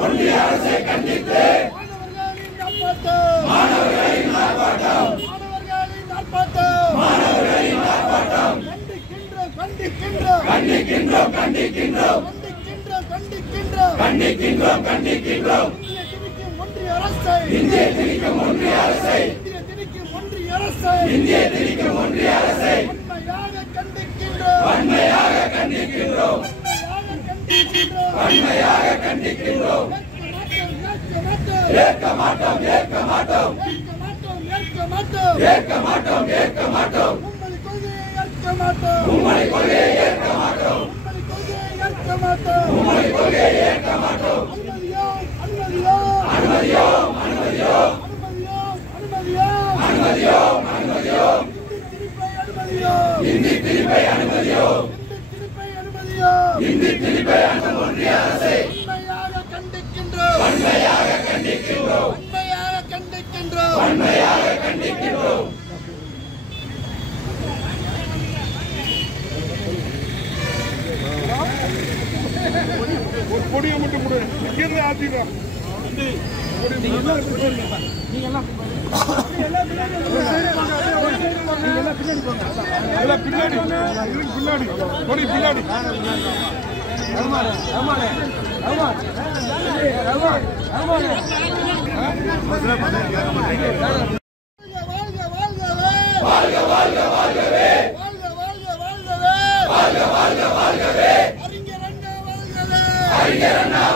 ஒன்றிய அரசை கண்டித்து மாணவர்களின் ஆர்ப்பாட்டம் கண்டிக்கின்றோம் இந்திய திணிக்கும் ஒன்றிய அரசை வன்மையாக கண்டிக்கின்றோம் ஏற்க மாட்டோம் உம்முடைய கொள்கையை ஏற்க மாட்டோம் இந்தி திணிப்பை அனுமதியோம் ஒன்றிய அரசை வன்மையாக கண்டிக்கின்றோம் கொடியை மட்டும் கொடு இங்கிருந்து ஆத்திங்க பின்னாடி கொடி பின்னாடி அறிஞர் அண்ணா